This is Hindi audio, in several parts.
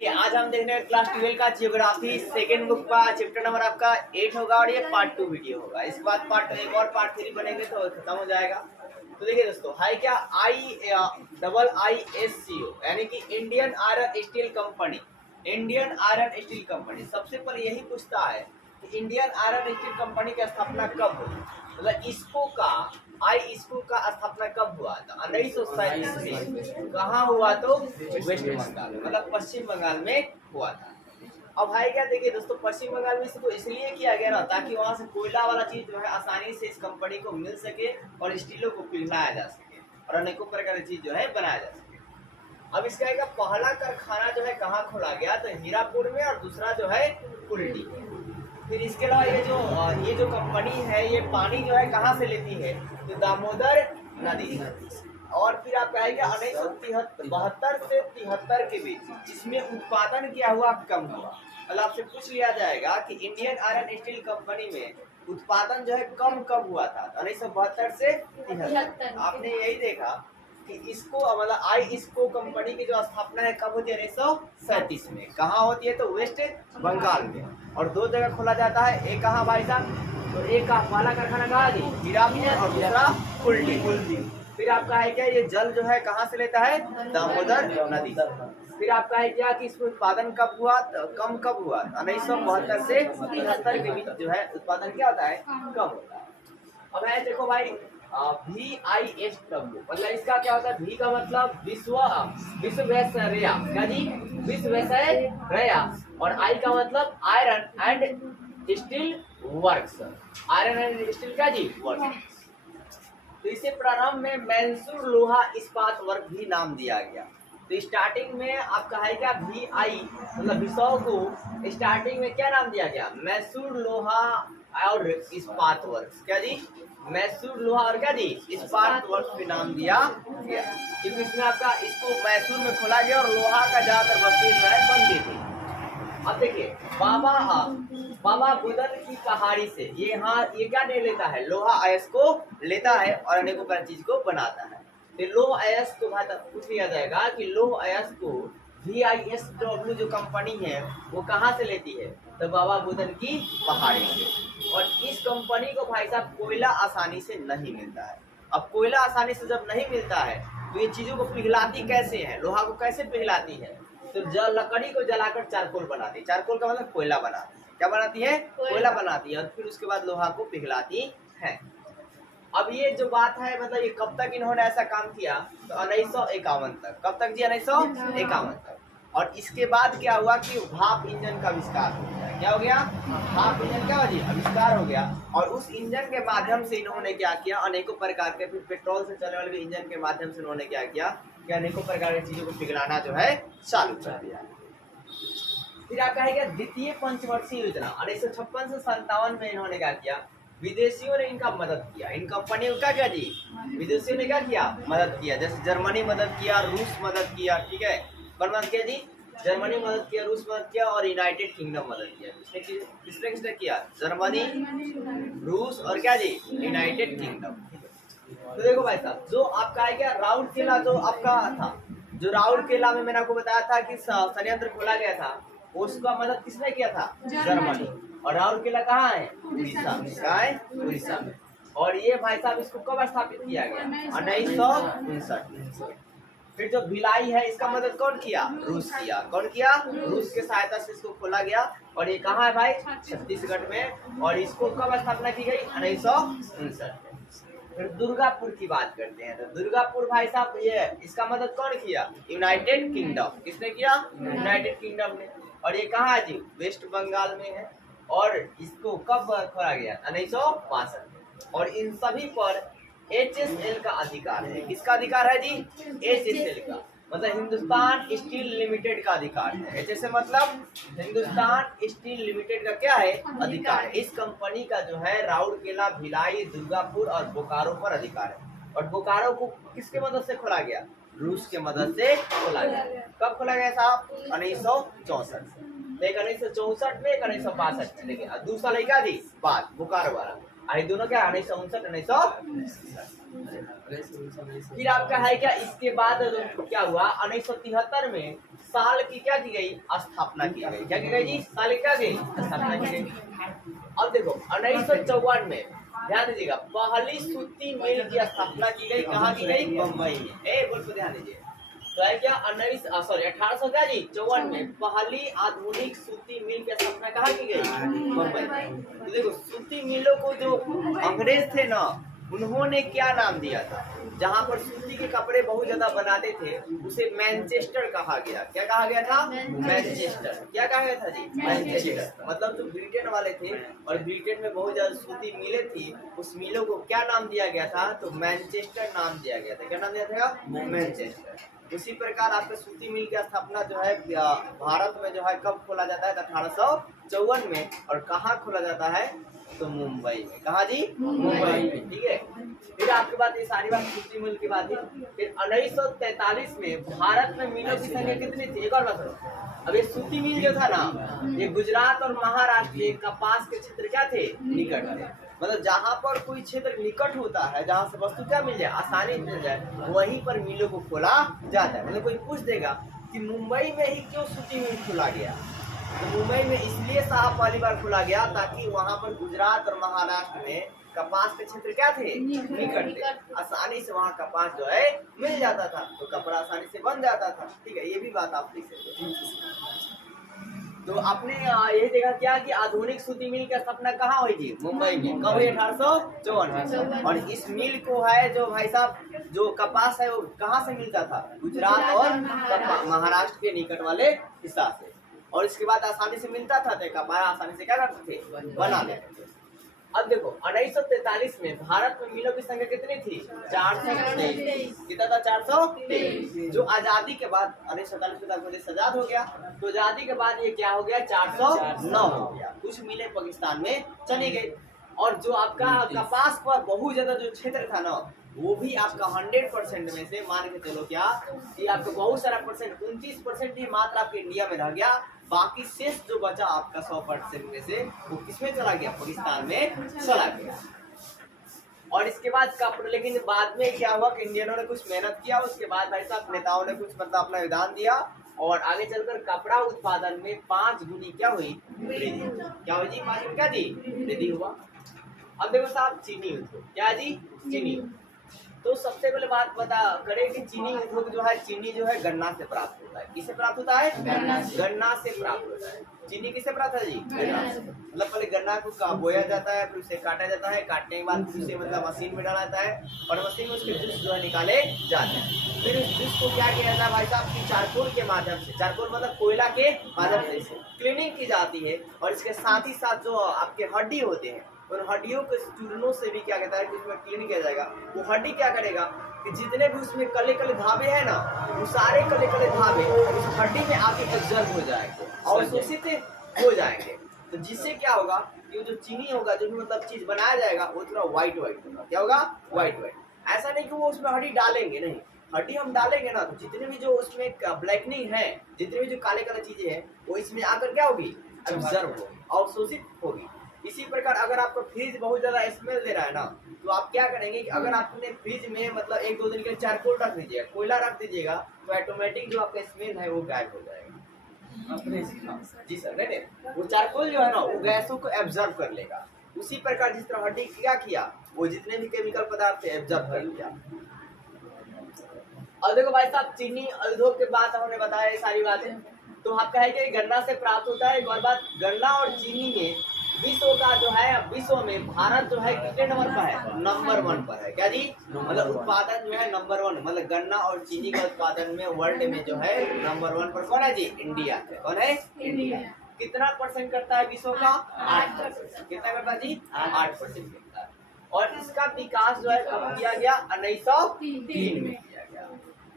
आज हम देखने क्लास 12 का जियोग्राफी सेकेंड बुक का चैप्टर नंबर आपका 8 होगा और ये पार्ट 2 वीडियो होगा। इसके बाद पार्ट एक और पार्ट 3 बनेंगे तो खत्म हो जाएगा। तो देखिए दोस्तों, हाई क्या IISCO यानी कि Indian iron steel company. Indian iron steel company सबसे पहले यही पूछता है कि इंडियन आयरन स्टील कंपनी की स्थापना कब हुई, मतलब इसको का स्थापना कब हुआ था? 1937 में। कहाँ हुआ? तो वेस्ट बंगाल, मतलब पश्चिम बंगाल में हुआ था। अब भाई क्या देखिए दोस्तों, पश्चिम बंगाल में इसको इसलिए किया गया ना ताकि वहां से कोयला वाला चीज जो है आसानी से इस कंपनी को मिल सके और स्टीलों को पिघलाया जा सके और अनेकों प्रकार की चीज जो है बनाया जा सके। अब इसका एक पहला कारखाना जो है कहाँ खोला गया? तो हीरापुर में, और दूसरा जो है कुल्टी में। फिर इसके अलावा ये जो कंपनी है ये पानी जो है कहाँ से लेती है? तो दामोदर नदी से। और फिर आप कहेंगे 1972 से 73 के बीच इसमें उत्पादन क्या हुआ? कम हुआ। मतलब आपसे पूछ लिया जाएगा कि इंडियन आयरन स्टील कंपनी में उत्पादन जो है कम कब हुआ था? 1972 से 73। आपने यही देखा कि इसको मतलब इसको कंपनी की जो स्थापना है कब होती है? 1937 में। कहाँ होती है? तो वेस्ट बंगाल में। और दो जगह खोला जाता है, एक कहाँ भाई साहब? तो एक का पहला कारखाना कहाँ जी? हीरापुर, और दूसरा कुल्टी। फिर आपका है क्या, ये जल जो है कहाँ से लेता है? दामोदर नदी। फिर आपका है क्या कि इसमें उत्पादन कब हुआ? कम कब हुआ? 1972 से 73 के बीच जो है उत्पादन क्या होता है? कम होता है। अब है देखो भाई, VISW मतलब इसका क्या होता है? V का मतलब विश्वेश्वरैया, क्या जी? विश्वेश्वरैया। और I का मतलब iron and steel works. Iron and steel क्या जी? वर्क्स। तो इसे प्रारंभ में मैसूर लोहा इस्पात वर्क भी नाम दिया गया। तो स्टार्टिंग में आपका है क्या? VI मतलब विषय को स्टार्टिंग में क्या नाम दिया गया? मैसूर लोहा और इस्पात वर्क्स, क्या जी? मैसूर लोहा और क्या जी? इस्पात वर्क्स भी नाम दिया गया, क्योंकि इसमें आपका इसको मैसूर में खोला गया और लोहा का ज्यादातर वस्तु जो है बनती थी। अब देखिए, बाबा बुदन की पहाड़ी से ये क्या ले लेता है? लोहा अयस्क को लेता है और अनेकों प्रकार चीज को बनाता है। तो लोह अयस्क को पूछ लिया जाएगा कि लोह अयस्क को VISW जो कंपनी है वो कहाँ से लेती है? तो बाबा बुदन की पहाड़ी से। और इस कंपनी को भाई साहब कोयला आसानी से नहीं मिलता है। अब कोयला आसानी से जब नहीं मिलता है तो ये चीजों को पिघलाती कैसे है? लोहा को कैसे पिघलाती है? तो लकड़ी को जलाकर चारकोल बनाती है। चारकोल का मतलब कोयला बनाती है। क्या बनाती है? कोयला बनाती है। और फिर उसके बाद लोहा को पिघलाती है। अब ये जो बात है, मतलब ये कब तक इन्होंने ऐसा काम किया? तो 1951 तक। कब तक जी? 1951 तक। और इसके बाद क्या हुआ कि भाप इंजन का आविष्कार हो गया। क्या हो गया? भाप इंजन का आविष्कार हो गया। और उस इंजन के माध्यम से इन्होंने क्या किया? अनेकों प्रकार के, फिर पेट्रोल से चलने वाले इंजन के माध्यम से इन्होंने क्या किया कि अनेकों प्रकार की चीजों को पिघलाना जो है चालू कर दिया। फिर आपका है क्या? द्वितीय पंचवर्षीय योजना 1956 से 57 में इन्होंने क्या किया? विदेशियों ने इनका मदद किया। इन कंपनियों का क्या जी? विदेशियों ने क्या किया? मदद किया। जैसे जर्मनी मदद किया, रूस मदद किया, ठीक है? कौन मदद किया जी? जर्मनी मदद किया, रूस मदद किया और यूनाइटेड किंगडम मदद किया। किसने किया? जर्मनी, रूस और क्या जी? United kingdom. तो देखो भाई साहब, जो आपका है क्या राउरकेला जो आपका था, जो राउरकेला में मैंने आपको बताया था कि संयंत्र खोला गया था, उसका मदद किसने किया था? जर्मनी। और राउरकेला कहाँ है? उड़ीसा में। कहाँ है? उड़ीसा में। और ये भाई साहब इसको कब स्थापित किया गया? 1959। फिर जो भिलाई है इसका मदद कौन किया? रूस किया। कौन किया? रूस के सहायता से इसको खोला गया। और ये कहाँ है भाई? छत्तीसगढ़ में। और इसको कब स्थापना की गई? 1959 में। फिर दुर्गापुर की बात करते हैं। तो दुर्गापुर भाई साहब ये इसका मदद कौन किया? United kingdom. किसने किया? यूनाइटेड किंगडम ने। और ये कहाँ है जी? वेस्ट बंगाल में है। और इसको कब खोला गया? 1962 में। और इन सभी पर HSL का अधिकार है। किसका अधिकार है जी? HSL का मतलब हिंदुस्तान स्टील लिमिटेड का अधिकार है। HSL मतलब हिंदुस्तान स्टील लिमिटेड का क्या है? अधिकार है। इस कंपनी का जो है राउरकेला, भिलाई, दुर्गापुर और बोकारो पर अधिकार है। और बोकारो को किसके मदद से खोला गया? रूस के मदद से खोला गया। कब खोला गया साहब? 1964 से। एक 1964 में, एक 1962 में। लेकिन दूसरा लड़का जी बाद बोकारो वाला। और दोनों क्या 1959 फिर आपका है क्या इसके बाद क्या हुआ 1973 में साल की क्या की गई स्थापना की गई। क्या की गई जी? साल की क्या गई स्थापना की गई। अब देखो 1954 में ध्यान दीजिएगा पहली सूती मिल की स्थापना की गई। कहाँ की गई? मुंबई में। बोल को ध्यान दीजिए तो है क्या 1854 में पहली आधुनिक सूती मिल की स्थापना कहाँ की गई? मुंबई में। तो देखो सूती मिलों को जो अंग्रेज थे ना उन्होंने क्या नाम दिया था? जहाँ पर सूती के कपड़े बहुत ज्यादा बनाते थे उसे मैनचेस्टर कहा गया। क्या कहा गया था? मैनचेस्टर। क्या कहा गया था जी? मैनचेस्टर। मतलब जो ब्रिटेन वाले थे और ब्रिटेन में बहुत ज्यादा सूती मिलें थी उस मिलों को क्या नाम दिया गया था? तो मैनचेस्टर नाम दिया गया था। क्या नाम दिया था? मैनचेस्टर। उसी प्रकार आपके सूती मिल की स्थापना जो है भारत में जो है कब खोला जाता है? 1854 में। और कहाँ खोला जाता है? तो मुंबई में। कहाँ जी? मुंबई में। ठीक है। फिर आपके बाद ये सारी बात सूती मिल की बात है। फिर 1943 में भारत में मिलों की संख्या कितनी थी? एक और बात करो। अब ये सूती मिल जो था ना ये गुजरात और महाराष्ट्र के कपास के क्षेत्र क्या थे? निकट थे। मतलब जहाँ पर कोई क्षेत्र निकट होता है जहाँ से वस्तु क्या मिल जाए आसानी मिल जाए वहीं पर मिलों को खोला जाता है। मतलब कोई पूछ देगा कि मुंबई में ही क्यों सूती मिल खोला गया? तो मुंबई में इसलिए साहब पहली बार खोला गया ताकि वहाँ पर गुजरात और महाराष्ट्र में कपास के क्षेत्र क्या थे? निकट थे। आसानी से वहाँ कपास जो है मिल जाता था तो कपड़ा आसानी से बन जाता था। ठीक है, ये भी बात आप लिख सकते हो। तो आपने ये देखा क्या कि आधुनिक सूती मिल की स्थापना कहाँ हुई थी? मुंबई में। कब हुई? 1854। और इस मिल को है जो भाई साहब जो कपास है वो कहाँ से मिलता था? गुजरात और महाराष्ट्र के निकट वाले हिस्सा से। और इसके बाद आसानी से मिलता था तो कपास आसानी से क्या करते थे? बना लेते थे। अब देखो 1943 में भारत में मिलों की संख्या कितनी थी? 423। कितना था? 423। जो आजादी के बाद 1947 में देश आजाद हो गया तो आजादी के बाद ये क्या हो गया? 409 हो गया। कुछ मिलें पाकिस्तान में चली गई। और जो आपका कपास पर बहुत ज्यादा जो क्षेत्र था ना वो भी आपका 100% में से मान के चलो क्या कि आपका बहुत सारा परसेंट 29% ही मात्र आपके इंडिया में रह गया। बाकी शेष जो बचा आपका 100% में से वो किसमें चला गया? पाकिस्तान में चला गया। और इसके बाद लेकिन बाद में क्या हुआ कि इंडियनों ने कुछ मेहनत किया। उसके बाद भाई साहब नेताओं ने कुछ मतलब अपना योगदान दिया और आगे चलकर कपड़ा उत्पादन में 5 गुनी क्या हुई? वृद्धि। क्या हुई जी? 5 गुनी क्या जी? वृद्धि हुआ। अब देखो साहब चीनी उद्योग। क्या जी? चीनी। तो सबसे पहले बात पता करें कि चीनी उद्योग जो है चीनी जो है गन्ना से प्राप्त होता है। किससे प्राप्त होता है? गन्ना से प्राप्त होता है। चीनी किससे प्राप्त है जी? गन्ना से। मतलब पहले गन्ना को बोया जाता है फिर उसे काटा जाता है। काटने के बाद उसे मतलब मशीन में डाला जाता है और मशीन में उसके जूस जो है निकाले जाते हैं। फिर उस जूस को क्या किया जाता है भाई साहब की चारकोल के माध्यम से। चारकोल मतलब कोयला के माध्यम से क्लीनिंग की जाती है। और इसके साथ ही साथ जो आपके हड्डी होते हैं उन हड्डियों के चूर्णों से भी क्या कहता है कि उसमें क्लीन किया जाएगा। वो हड्डी क्या करेगा कि जितने भी उसमें कले कले धाबे हैं ना वो सारे कले कले धाबे उस हड्डी में आके एब्जॉर्ब हो जाएंगे और शोषित हो जाएंगे। तो जिससे क्या होगा कि जो चीनी होगा जो भी मतलब चीज बनाया जाएगा वो थोड़ा व्हाइट होगा। क्या होगा? व्हाइट। ऐसा नहीं कि वो उसमें हड्डी डालेंगे, नहीं, हड्डी हम डालेंगे ना तो जितने भी जो उसमें ब्लैकनिंग है जितने भी जो काले काले चीजें हैं वो इसमें आकर क्या होगी? एब्जॉर्ब होगी और शोषित होगी। इसी प्रकार अगर आपका फ्रिज बहुत ज्यादा स्मेल दे रहा है ना तो आप क्या करेंगे कि अगर आपने फ्रिज में मतलब 1-2 दिन के लिए चारकोल रख दीजिएगा, कोयला रख दीजिएगा तो ऑटोमेटिक जो आपका स्मेल है वो गायब हो जाएगा। जी सर। नहीं वो चारकोल जो है ना वो गैसों को एब्जॉर्ब कर लेगा। उसी प्रकार जिस तरह हड्डी क्या किया वो जितने भी केमिकल पदार्थ थे एब्जॉर्ब कर लिया। और देखो भाई साहब चीनी उद्योग के बाद हमने बताया ये सारी बातें। तो आपका है कि गन्ना से प्राप्त होता है। एक और बात गन्ना और चीनी में विश्व का जो है विश्व में भारत जो है कितने नंबर पर है? नंबर 1 पर है। क्या जी? मतलब उत्पादन जो है नंबर 1 मतलब गन्ना और चीनी का उत्पादन में वर्ल्ड में जो है नंबर 1 पर कौन है जी? इंडिया है। कौन है? इंडिया। कितना परसेंट करता है विश्व का? 8%। कितना करता है जी? 8% करता है। और इसका विकास जो है कब किया गया? 1903 में किया गया।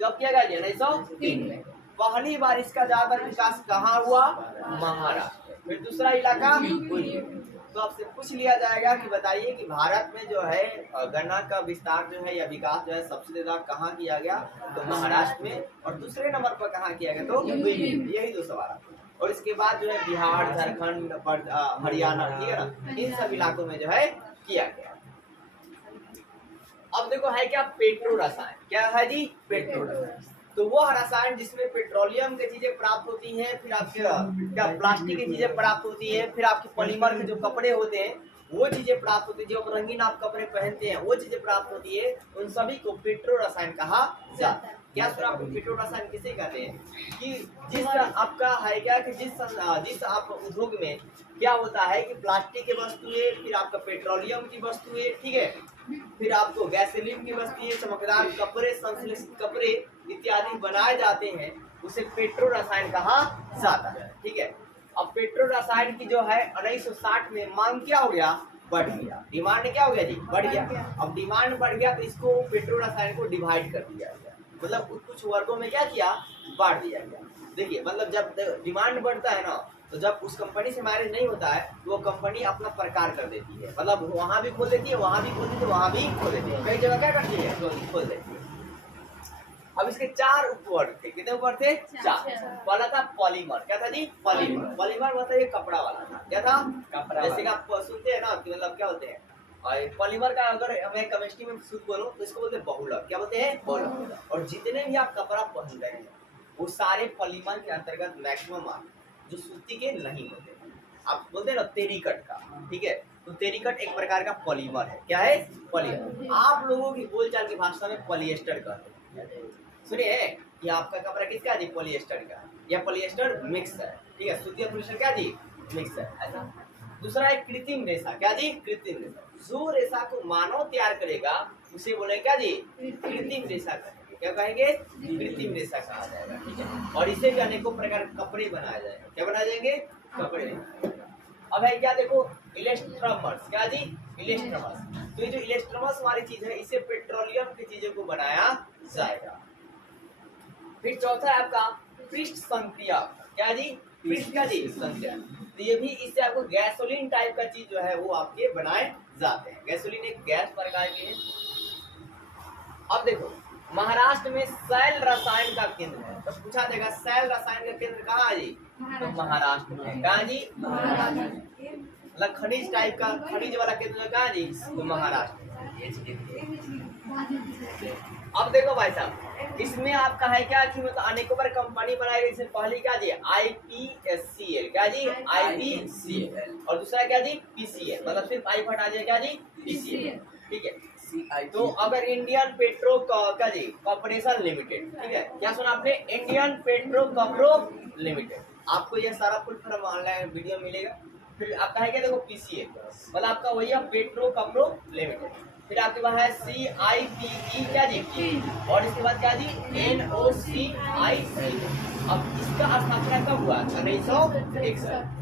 कब किया गया जी? 1903 में। पहली बार इसका ज्यादातर विकास कहाँ हुआ? महाराष्ट्र। फिर दूसरा इलाका तो आपसे पूछ लिया जाएगा कि बताइए कि भारत में जो है गन्ना का विस्तार जो है या विकास जो है सबसे ज्यादा कहाँ किया गया? तो महाराष्ट्र में। और दूसरे नंबर पर कहाँ किया गया? तो यही 2 सवाल। और इसके बाद जो है बिहार, झारखंड, हरियाणा, ठीक है ना, इन सब इलाकों में जो है किया गया। अब देखो है क्या, पेट्रो रसायन। क्या है जी, पेट्रो रसायन। तो वो रसायन जिसमें पेट्रोलियम की चीजें प्राप्त होती हैं, फिर आपके क्या प्लास्टिक की चीजें प्राप्त होती है, फिर आपके पॉलीमर के जो कपड़े होते हैं वो चीजें प्राप्त होती है, जो रंगीन आप कपड़े पहनते हैं वो चीजें प्राप्त होती है, उन सभी को पेट्रो रसायन कहा जाता है। क्या सर, आपको पेट्रो रसायन किसे कहते हैं कि जिस आपका है क्या कि जिस आप उद्योग में क्या होता है कि प्लास्टिक की वस्तुएं, फिर आपका पेट्रोलियम की वस्तुएं, ठीक है, फिर आपको गैसोलीन की वस्तुएं, चमकदार कपड़े, संश्लेषित कपड़े इत्यादि बनाए जाते हैं, उसे पेट्रो रसायन कहा जाता है। ठीक है, अब पेट्रो रसायन की जो है 1960 में मांग क्या हो गया, बढ़ गया। डिमांड क्या हो गया जी, बढ़ गया। अब डिमांड बढ़ गया तो इसको पेट्रो रसायन को डिवाइड कर दिया गया, मतलब कुछ वर्गों में क्या किया, बांट दिया गया। देखिए मतलब जब डिमांड बढ़ता है ना, तो जब उस कंपनी से मैरिज नहीं होता है तो वो कंपनी अपना प्रकार कर देती है, मतलब वहां भी खोल देती है, वहां भी खोल देती है, वहां भी खोल देती है, कई जगह क्या करती है, खोल देती है। अब इसके 4 उपवर्ग थे, कितने उपवर्ग थे, 4। पहला था पॉलीमर। क्या था जी, पॉलीमर। पॉलीमर मतलब ये कपड़ा वाला था। क्या था, कपड़ा। जैसे कि आप सुनते हैं ना कि मतलब क्या होते हैं, और पॉलीमर का अगर मैं केमिस्ट्री में शुद्ध बोलूं तो इसको बोलते हैं बहुलक। क्या बोलते हैं, बहुलक। और जितने भी आप कपड़ा पहन रहे हैं वो सारे पॉलीमर के अंतर्गत मैक्सिमम जो सूती के नहीं होते। आप बोलते हैं ना तेरीकट का, ठीक है, तो तेरीकट एक प्रकार का पॉलीमर है। क्या है, पॉलीमर। आप लोगों की बोलचाल की भाषा में पॉलिएस्टर कहते हैं। सुनिए कि आपका कपड़ा किसका जी, पॉलिएस्टर का, या पॉलिएस्टर मिक्स है, ठीक है, सूती और पॉलिएस्टर क्या जी, मिक्स है, ऐसा। दूसरा है कृत्रिम रेशा। क्या जी, कृत्रिम रेशा। जो रेशा को मानव तैयार करेगा उसे बोले क्या जी, कृत्रिम रेशा कहेंगे। क्या कहेंगे, कृत्रिम रेशा कहा जाएगा। ठीक है, और इसे भी अनेकों प्रकार के कपड़े बनाए जाएंगे। क्या बनाए जाएंगे, कपड़े। अब है क्या, देखो इलेस्ट्रोमर्स। क्या जी, इलेस्ट्रोमर्स। तो ये जो इलेस्ट्रोमर्स वाली चीज है इसे पेट्रोलियम की चीजों को बनाया जाएगा। फिर चौथा है आपका पृष्ठ संक्रिया। क्या जी, पृष्ठ का जी, संक्रिया। तो ये भी इससे आपको गैसोलीन टाइप का चीज जो है वो आपके बनाए जाते हैं। गैसोलीन एक गैस प्रकार की है। अब देखो महाराष्ट्र में शैल रसायन का केंद्र है, तो पूछा जाएगा शैल रसायन का केंद्र कहाँ है जी, तो महाराष्ट्र में। कहाँ जी, मतलब खनिज टाइप का, खनिज वाला केंद्र कहाँ जी, तो महाराष्ट्र। अब देखो भाई साहब, इसमें आपका है क्या कि मतलब अनेकों बार कंपनी बनाई गई। इसमें पहली क्या जी, IPCL। क्या जी, IPCL। और दूसरा क्या जी, PCL, मतलब सिर्फ आई हटा जाए, क्या जी, PCL। ठीक है, तो अगर इंडियन पेट्रो क्या जी कॉर्पोरेशन लिमिटेड, ठीक है, क्या सुना आपने, इंडियन पेट्रो कॉर्पो लिमिटेड। आपको ये सारा फुल फॉर्म ऑनलाइन वीडियो मिलेगा। फिर आपका है क्या, देखो PCL मतलब आपका वही है पेट्रो कॉर्पो लिमिटेड। फिर आपके पास है CIPE। क्या जी, और इसके बाद क्या जी, NOCIC। अब इसका स्थापना कब हुआ, 1961।